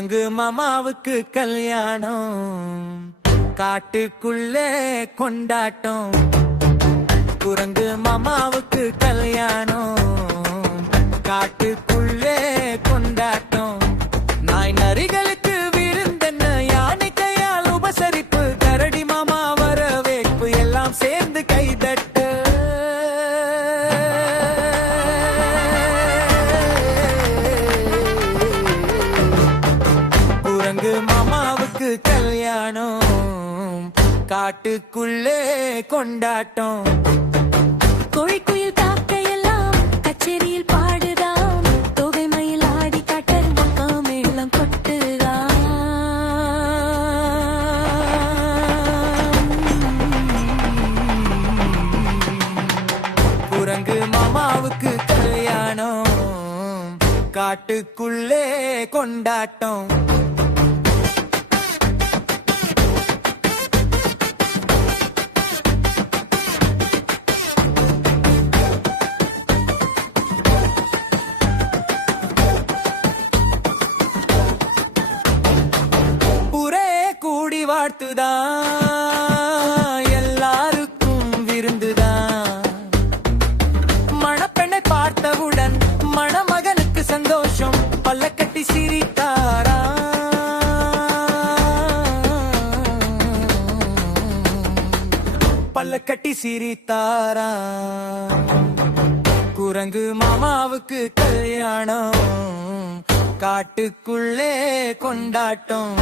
குரங்கு மாமாவுக்கு கல்யாணம், காட்டுக்குள்ளே கொண்டாட்டம். குரங்கு மாமாவுக்கு கல்யாணம், காட்டுக்குள்ளே கொண்டாட்டம். நாய் நரிகளுக்கு விருந்தென்ன, யானை கையால் உபசரிப்பு, கரடி மாமா வரவேற்பு, எல்லாம் சேர்ந்து கைதட்ட. குரங்கு மாமாவுக்கு கல்யாணம், காட்டுக்குள்ளே கொண்டாட்டம். கோழி குயில் காக்கையெல்லாம் கச்சேரியில் பாடுதாம், தொகை மயில் ஆடி காட்டல் மேளம் கொட்டுதாம். குரங்கு மாமாவுக்கு கல்யாணம், காட்டுக்குள்ளே கொண்டாட்டம். கூடி வாழ்த்துதான், எல்லாருக்கும் விருந்துதான். மணப்பெண்ணை பார்த்தவுடன் மணமகனுக்கு சந்தோஷம், பல்லக்கட்டி சிரித்தாரா. பல்லக்கட்டி சிரித்தாரா. குரங்கு மாமாவுக்கு கல்யாணம், காட்டுக்குள்ளே கொண்டாட்டம்.